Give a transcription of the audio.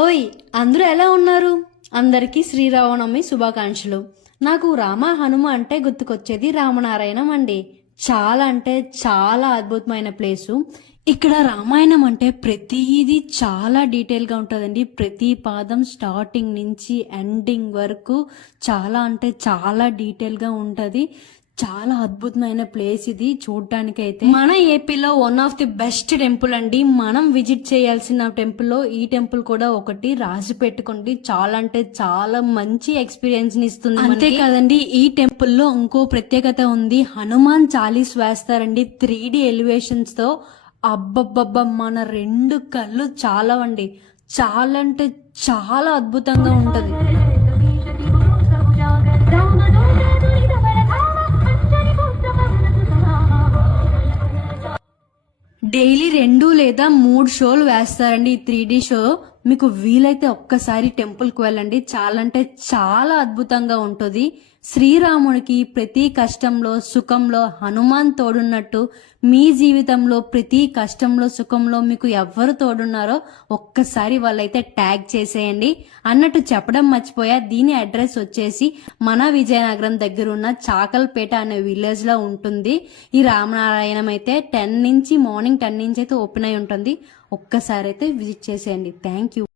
ఓయ్, అందరూ ఎలా ఉన్నారు? అందరికీ శ్రీరామనవమి శుభాకాంక్షలు. నాకు రామ హనుమ అంటే గుర్తుకొచ్చేది రామనారాయణం అండి. చాలా అంటే చాలా అద్భుతమైన ప్లేసు. ఇక్కడ రామాయణం అంటే ప్రతిదీ చాలా డీటెయిల్గా ఉంటుందండి. ప్రతి పాదం స్టార్టింగ్ నుంచి ఎండింగ్ వరకు చాలా అంటే చాలా డీటెయిల్గా ఉంటుంది. చాలా అద్భుతమైన ప్లేస్ ఇది చూడటానికైతే. మన ఏపీలో one of the best temple అండి. మనం విజిట్ చేయాల్సిన టెంపుల్లో ఈ టెంపుల్ కూడా ఒకటి. రాసి పెట్టుకోండి. చాలా అంటే చాలా మంచి ఎక్స్పీరియన్స్ ని ఇస్తుంది. అంతే కదండి, ఈ టెంపుల్లో ఇంకో ప్రత్యేకత ఉంది. హనుమాన్ చాలీస్ వేస్తారండి 3D ఎలివేషన్స్ తో. అబ్బబ్బబ్బ, మన రెండు కళ్ళు చాలా అండి. చాలా అంటే చాలా అద్భుతంగా ఉంటది. డైలీ 2 లేదా 3 షోలు వేస్తారండి ఈ 3D షో. మీకు వీలైతే ఒక్కసారి టెంపుల్కి వెళ్ళండి. చాలా అంటే చాలా అద్భుతంగా ఉంటుంది. శ్రీరామునికి ప్రతి కష్టంలో సుఖంలో హనుమాన్ తోడున్నట్టు మీ జీవితంలో ప్రతి కష్టంలో సుఖంలో మీకు ఎవరు తోడున్నారో ఒక్కసారి వాళ్ళైతే ట్యాగ్ చేసేయండి. అన్నట్టు చెప్పడం మర్చిపోయా, దీని అడ్రస్ వచ్చేసి మన విజయనగరం దగ్గర ఉన్న చాకల్పేట అనే విలేజ్ లో ఉంటుంది. ఈ రామనారాయణం అయితే మార్నింగ్ 10 నుంచి అయితే ఓపెన్ అయి ఉంటుంది. ఒక్కసారి అయితే విజిట్ చేసేయండి. Thank you.